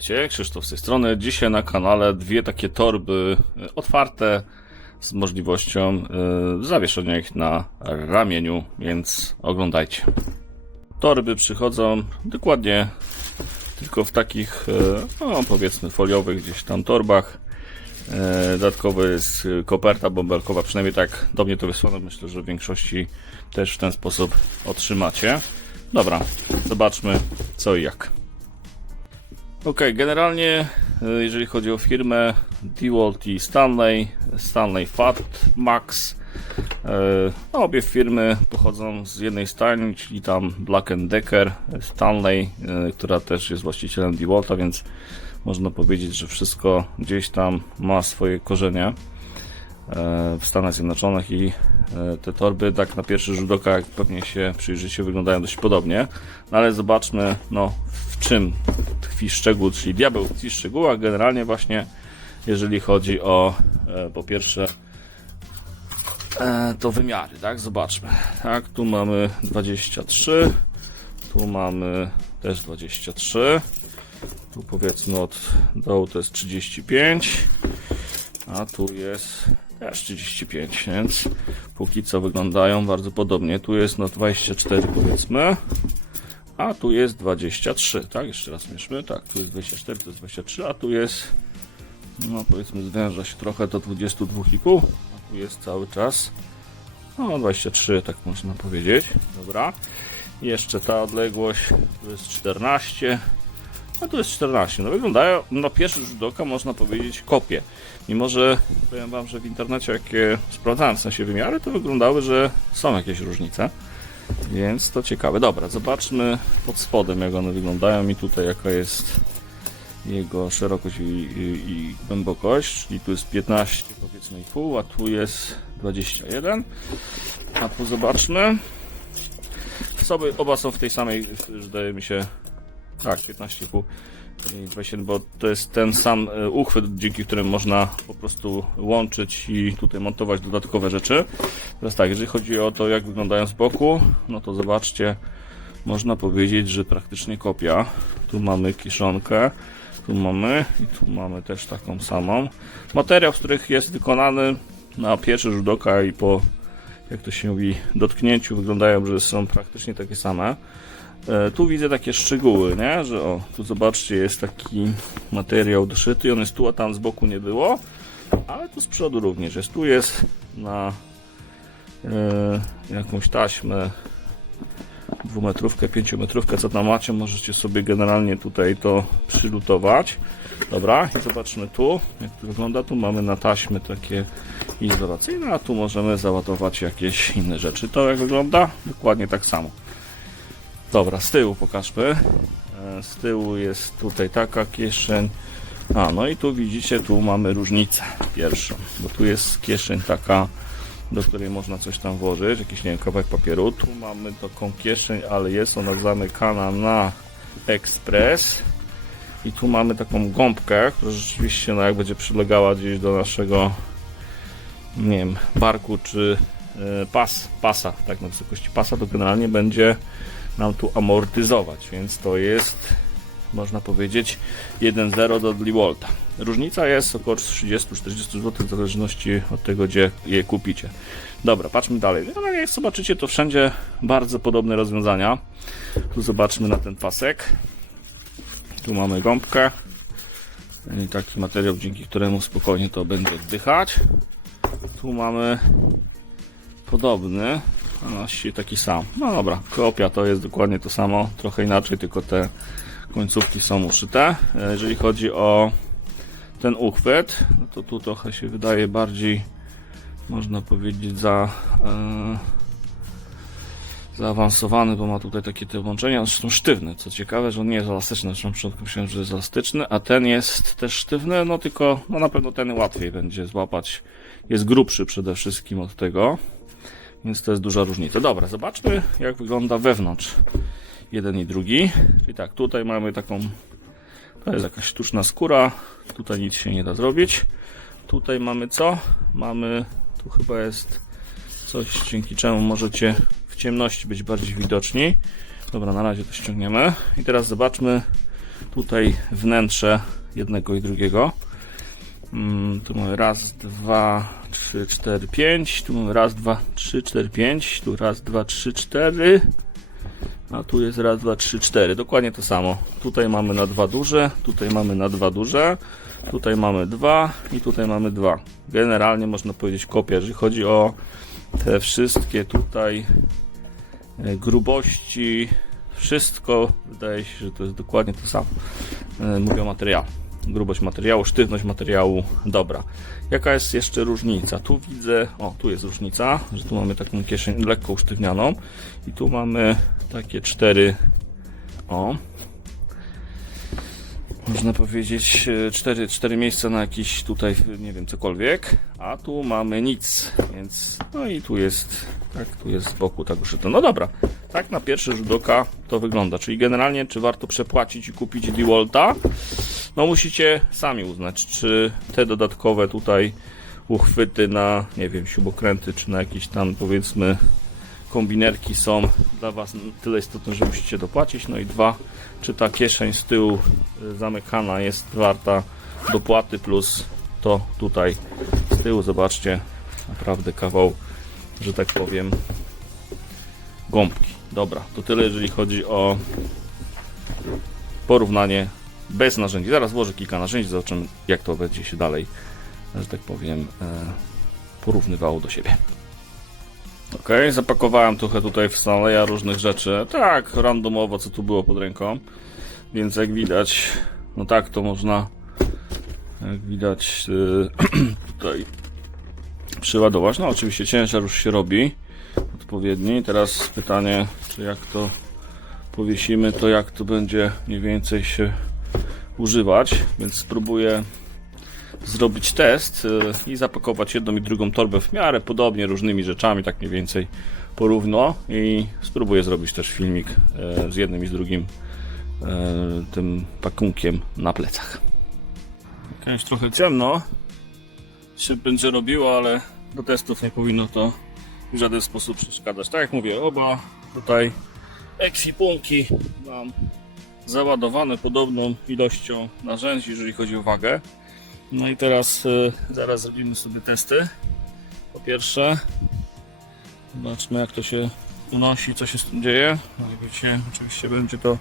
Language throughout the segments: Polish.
Witajcie, Krzysztof z tej strony. Dzisiaj na kanale dwie takie torby e, otwarte z możliwością e, zawieszenia ich na ramieniu, więc oglądajcie. Torby przychodzą dokładnie tylko w takich, e, no powiedzmy foliowych gdzieś tam torbach. Dodatkowo jest koperta bąbelkowa, przynajmniej tak do mnie to wysłano. Myślę, że w większości też w ten sposób otrzymacie. Dobra, zobaczmy co i jak. Ok, generalnie e, jeżeli chodzi o firmę DeWalt i Stanley, Stanley Fat Max, e, no, obie firmy pochodzą z jednej stajni, czyli tam Black Decker, Stanley, e, która też jest właścicielem DeWalta, więc można powiedzieć, że wszystko gdzieś tam ma swoje korzenie w Stanach Zjednoczonych i e, te torby tak na pierwszy rzut oka, jak pewnie się przyjrzycie, wyglądają dość podobnie. No ale zobaczmy, no w czym tkwi szczegół, czyli diabeł tkwi w szczegółach. Generalnie właśnie jeżeli chodzi o e, po pierwsze e, to wymiary, tak? Zobaczmy. Tak, tu mamy 23, tu mamy też 23, tu powiedzmy od dołu to jest 35, a tu jest też 35, więc póki co wyglądają bardzo podobnie. Tu jest no 24 powiedzmy, a tu jest 23, tak? Jeszcze raz mieszmy, tak, tu jest 24, to jest 23, a tu jest, no powiedzmy zwęża się trochę do 22,5, a tu jest cały czas, no 23, tak można powiedzieć, dobra. Jeszcze ta odległość, tu jest 14, a tu jest 14. No wyglądają, na pierwszy rzut oka można powiedzieć kopie. Mimo, że powiem wam, że w internecie jak je sprawdzałem w sensie wymiary, to wyglądały, że są jakieś różnice. Więc to ciekawe. Dobra, zobaczmy pod spodem jak one wyglądają i tutaj jaka jest jego szerokość i, i, i głębokość. Czyli tu jest 15 powiedzmy i pół, a tu jest 21. A tu zobaczmy. Oba są w tej samej, wydaje mi się, tak, 15,5 i 27, bo to jest ten sam e, uchwyt, dzięki którym można po prostu łączyć i tutaj montować dodatkowe rzeczy. Teraz tak, jeżeli chodzi o to, jak wyglądają z boku, no to zobaczcie, można powiedzieć, że praktycznie kopia. Tu mamy kiszonkę, tu mamy i tu mamy też taką samą. Materiał, z których jest wykonany na pierwszy rzut oka i po, jak to się mówi, dotknięciu wyglądają, że są praktycznie takie same. E, Tu widzę takie szczegóły, nie? Że o, tu zobaczcie, jest taki materiał doszyty, on jest tu, a tam z boku nie było, ale tu z przodu również jest. Tu jest na e, jakąś taśmę dwumetrówkę, pięciometrówkę, co tam macie, możecie sobie generalnie tutaj to przylutować. Dobra, i zobaczmy tu, jak to wygląda. Tu mamy na taśmy takie izolacyjne, a tu możemy załadować jakieś inne rzeczy. To jak wygląda? Dokładnie tak samo. Dobra, z tyłu pokażmy. E, Z tyłu jest tutaj taka kieszeń. A, no i tu widzicie, tu mamy różnicę pierwszą, bo tu jest kieszeń taka, do której można coś tam włożyć, jakiś, nie wiem, kawałek papieru. Tu mamy taką kieszeń, ale jest ona zamykana na ekspres. I tu mamy taką gąbkę, która rzeczywiście, no jak będzie przylegała gdzieś do naszego, nie wiem, barku czy e, pas, pasa, tak na wysokości pasa, to generalnie będzie nam tu amortyzować, więc to jest można powiedzieć 1.0 do DeWalta. Różnica jest około 30-40 zł w zależności od tego, gdzie je kupicie. Dobra, patrzmy dalej. No, jak zobaczycie, to wszędzie bardzo podobne rozwiązania. Tu zobaczmy na ten pasek. Tu mamy gąbkę. I taki materiał, dzięki któremu spokojnie to będzie oddychać. Tu mamy podobny, a właściwie taki sam. No dobra, kopia to jest dokładnie to samo, trochę inaczej, tylko te końcówki są uszyte. E, Jeżeli chodzi o ten uchwyt, no to tu trochę się wydaje bardziej, można powiedzieć, za e, zaawansowany, bo ma tutaj takie te włączenia, zresztą sztywny, co ciekawe, że on nie jest elastyczny, zresztą na początku myślałem, że jest elastyczny, a ten jest też sztywny, no tylko, no na pewno ten łatwiej będzie złapać, jest grubszy przede wszystkim od tego, więc to jest duża różnica. Dobra, zobaczmy jak wygląda wewnątrz jeden i drugi. Czyli tak, tutaj mamy taką, to jest jakaś sztuczna skóra, tutaj nic się nie da zrobić. Tutaj mamy co? Mamy, tu chyba jest coś, dzięki czemu możecie w ciemności być bardziej widoczni. Dobra, na razie to ściągniemy. I teraz zobaczmy tutaj wnętrze jednego i drugiego. Mm, tu mamy raz, dwa, trzy, cztery, pięć. Tu mamy raz, dwa, trzy, cztery, pięć. Tu raz, dwa, trzy, cztery. A tu jest raz, dwa, trzy, cztery. Dokładnie to samo. Tutaj mamy na dwa duże, tutaj mamy na dwa duże, tutaj mamy dwa i tutaj mamy dwa. Generalnie można powiedzieć kopia, jeżeli chodzi o te wszystkie tutaj e, grubości, wszystko wydaje się, że to jest dokładnie to samo. E, Mówię o materiale. Grubość materiału, sztywność materiału, dobra. Jaka jest jeszcze różnica? Tu widzę, o tu jest różnica, że tu mamy taką kieszeń lekko usztywnianą i tu mamy takie cztery, o, można powiedzieć, e, cztery, cztery miejsca na jakiś tutaj, nie wiem, cokolwiek, a tu mamy nic, więc, no i tu jest, tak, tu jest z boku tak uszyte. No dobra, tak na pierwszy rzut oka to wygląda, czyli generalnie, czy warto przepłacić i kupić DeWalta? No musicie sami uznać, czy te dodatkowe tutaj uchwyty na, nie wiem, śrubokręty, czy na jakieś tam, powiedzmy, kombinerki są dla Was tyle istotne, że musicie dopłacić. No i dwa, czy ta kieszeń z tyłu y, zamykana jest warta dopłaty plus to tutaj z tyłu. Zobaczcie, naprawdę kawał, że tak powiem, gąbki. Dobra, to tyle jeżeli chodzi o porównanie bez narzędzi. Zaraz włożę kilka narzędzi, zobaczymy jak to będzie się dalej, że tak powiem, e, porównywało do siebie. Ok, zapakowałem trochę tutaj w Stanleya różnych rzeczy. Tak, randomowo co tu było pod ręką. Więc jak widać, no tak to można, jak widać, yy, tutaj przyładować. No oczywiście ciężar już się robi odpowiedni. Teraz pytanie, czy jak to powiesimy, to jak to będzie mniej więcej się używać. Więc spróbuję zrobić test y, i zapakować jedną i drugą torbę w miarę podobnie, różnymi rzeczami, tak mniej więcej porówno i spróbuję zrobić też filmik y, z jednym i z drugim y, tym pakunkiem na plecach. Jest trochę ciemno się będzie robiło, ale do testów nie powinno to w żaden sposób przeszkadzać. Tak jak mówię, oba tutaj ekwipunki mam załadowane podobną ilością narzędzi, jeżeli chodzi o wagę. No i teraz y, zaraz zrobimy sobie testy. Po pierwsze, zobaczmy jak to się unosi, co się z tym dzieje. No i wiecie, oczywiście będzie to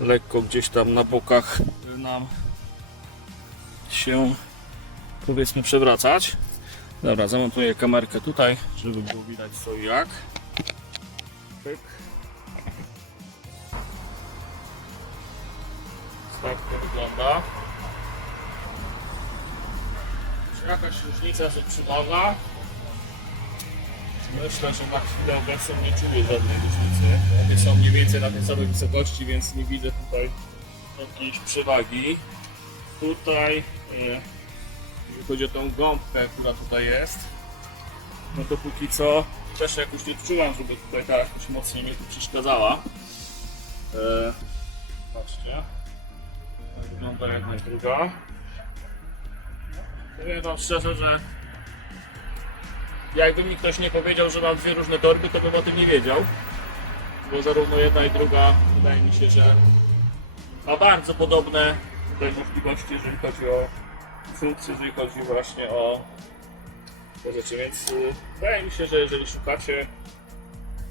lekko gdzieś tam na bokach nam się powiedzmy przewracać. Dobra, zamontuję kamerkę tutaj, żeby było widać co i jak. Pyk. Tak to wygląda. Czy jakaś różnica się przydarza? Myślę, że na chwilę obecną nie czuję żadnej różnicy. One są mniej więcej na tej samej wysokości, więc nie widzę tutaj jakiejś przewagi. Tutaj, e, jeżeli chodzi o tą gąbkę, która tutaj jest, no to póki co też jakoś nie czułam, żeby tutaj ta jakoś mocniej mnie tu przeszkadzała. E, patrzcie. Wygląda jedna i druga. Powiem wam szczerze, że jakby mi ktoś nie powiedział, że mam dwie różne torby, to bym o tym nie wiedział. Bo zarówno jedna i druga wydaje mi się, że ma bardzo podobne tutaj możliwości, jeżeli chodzi o funkcje, jeżeli chodzi właśnie o te rzeczy. Więc y, wydaje mi się, że jeżeli szukacie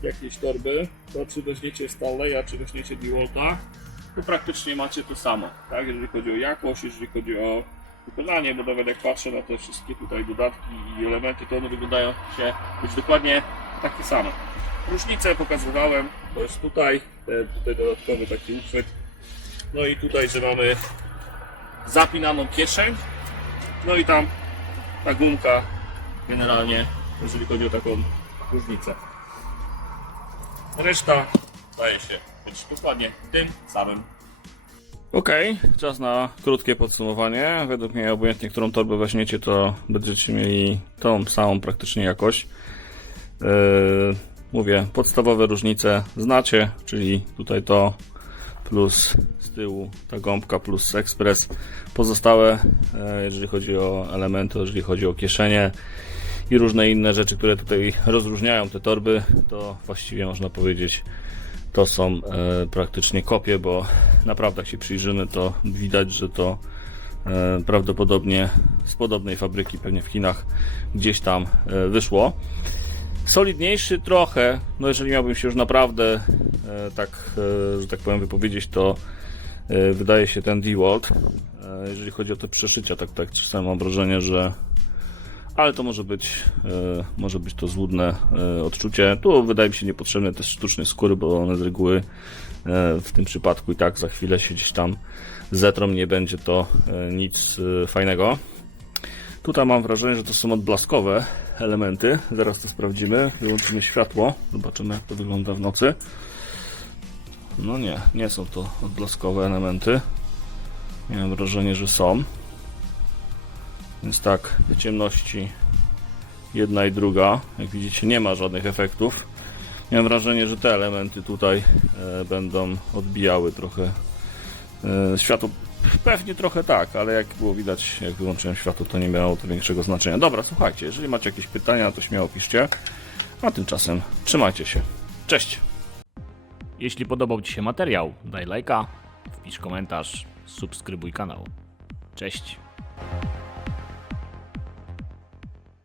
jakiejś torby, to czy weźmiecie Stanleya, czy weźmiecie DeWalta, to praktycznie macie to samo, tak? Jeżeli chodzi o jakość, jeżeli chodzi o wykonanie, bo nawet jak patrzę na te wszystkie tutaj dodatki i elementy, to one wyglądają się być dokładnie takie same. Różnice pokazywałem, to jest tutaj, ten tutaj dodatkowy taki uchwyt. No i tutaj, że mamy zapinaną kieszeń, no i tam ta gumka generalnie, jeżeli chodzi o taką różnicę. Reszta zdaje się być dokładnie tym samym. Okej, czas na krótkie podsumowanie. Według mnie obojętnie, którą torbę weźmiecie, to będziecie mieli tą samą praktycznie jakość. Yy, mówię, podstawowe różnice znacie, czyli tutaj to plus z tyłu ta gąbka plus ekspres. Pozostałe, e, jeżeli chodzi o elementy, jeżeli chodzi o kieszenie i różne inne rzeczy, które tutaj rozróżniają te torby, to właściwie można powiedzieć to są e, praktycznie kopie, bo naprawdę jak się przyjrzymy, to widać, że to e, prawdopodobnie z podobnej fabryki, pewnie w Chinach, gdzieś tam e, wyszło. Solidniejszy trochę, no jeżeli miałbym się już naprawdę tak, że tak powiem, wypowiedzieć, to wydaje się ten DeWalt. E, jeżeli chodzi o te przeszycia, tak, tak czasem mam wrażenie, że ale to może być, e, może być to złudne e, odczucie. Tu wydaje mi się niepotrzebne też sztuczne skóry, bo one z reguły e, w tym przypadku i tak za chwilę się gdzieś tam zetrą, nie będzie to nic fajnego. Tutaj mam wrażenie, że to są odblaskowe elementy. Zaraz to sprawdzimy. Wyłączymy światło. Zobaczymy, jak to wygląda w nocy. No nie, nie są to odblaskowe elementy. Miałem wrażenie, że są. Więc tak, ciemności jedna i druga. Jak widzicie, nie ma żadnych efektów. Miałem wrażenie, że te elementy tutaj e, będą odbijały trochę e, światło. Pewnie trochę tak, ale jak było widać, jak wyłączyłem światło, to nie miało to większego znaczenia. Dobra, słuchajcie, jeżeli macie jakieś pytania, to śmiało piszcie. A tymczasem trzymajcie się. Cześć! Jeśli podobał Ci się materiał, daj lajka, wpisz komentarz, subskrybuj kanał. Cześć!